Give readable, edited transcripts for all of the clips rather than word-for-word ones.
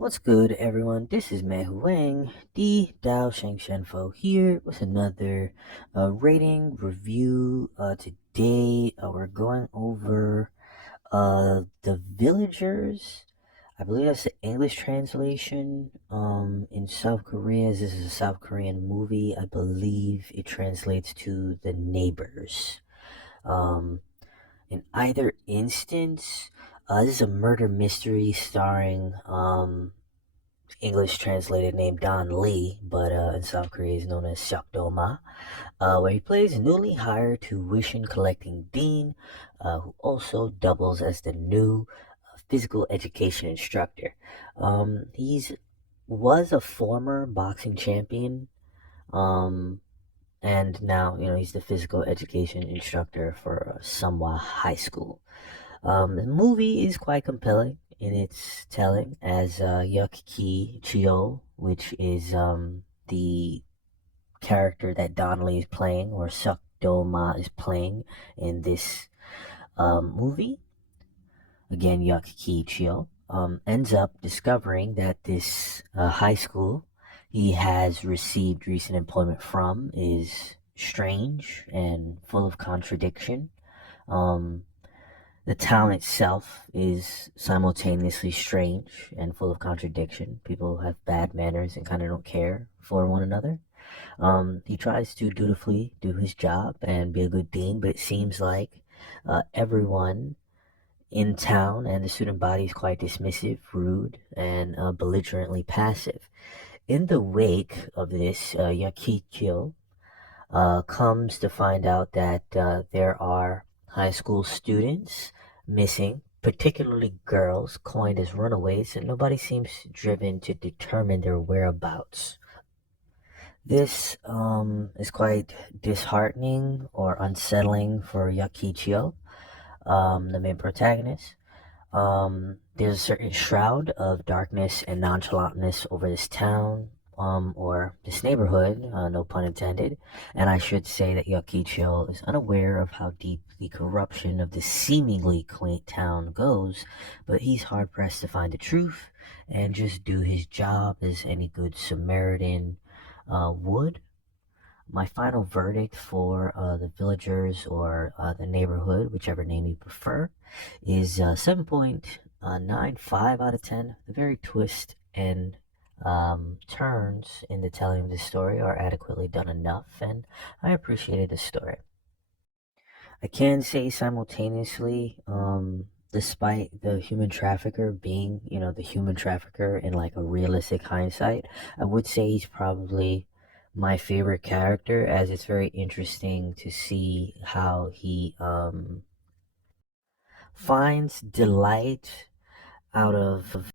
What's good, everyone? This is Meihouwang, the Dou-zhansheng-fo here with another rating review. Today, we're going over The Villagers. I believe that's the English translation. In South Korea, this is a South Korean movie. I believe it translates to The Neighbors. Um, in either instance, this is a murder mystery starring English translated name Don Lee, but in South Korea is known as Seok Do-ma, where he plays a newly hired tuition collecting dean, who also doubles as the new physical education instructor. He's was a former boxing champion, um, and now he's the physical education instructor for Samwa High School. The movie is quite compelling in its telling, as Yuk Ki Chio, which is the character that Donnelly is playing, or Suk Do Ma is playing in this movie. Again, Yuk Ki Chio ends up discovering that this high school he has received recent employment from is strange and full of contradiction. Um, The town itself is simultaneously strange and full of contradiction. People have bad manners and kind of don't care for one another. He tries to dutifully do his job and be a good dean, but it seems like everyone in town and the student body is quite dismissive, rude, and belligerently passive. In the wake of this, Yakikyo comes to find out that there are high school students missing, particularly girls, coined as runaways, and nobody seems driven to determine their whereabouts. This is quite disheartening or unsettling for Yakichio, the main protagonist. There's a certain shroud of darkness and nonchalantness over this town, or this neighborhood, no pun intended. And I should say that Yakicho is unaware of how deep the corruption of this seemingly quaint town goes, but he's hard pressed to find the truth and just do his job as any good Samaritan would. My final verdict for the villagers or the neighborhood, whichever name you prefer, is 7.95 out of 10. The very twist and turns in the telling of this story are adequately done enough, and I appreciated the story. I can say simultaneously, despite the human trafficker being, the human trafficker in like a realistic hindsight, I would say he's probably my favorite character, as it's very interesting to see how he finds delight out of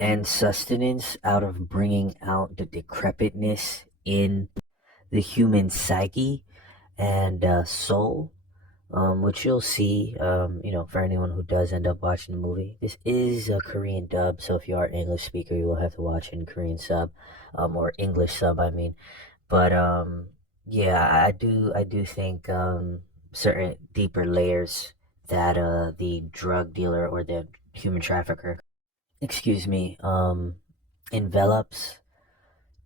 and sustenance out of bringing out the decrepitness in the human psyche and soul, which you'll see, for anyone who does end up watching the movie. This is a Korean dub, so if you are an English speaker, you will have to watch in Korean sub, or English sub, I mean. But yeah, I do think certain deeper layers that the drug dealer or the human trafficker, excuse me, envelops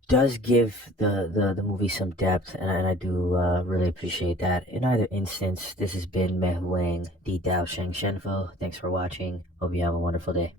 does give the movie some depth, and I do really appreciate that. In either instance, this has been Meihouwang, the Dou-zhansheng-fo. Thanks for watching. Hope you have a wonderful day.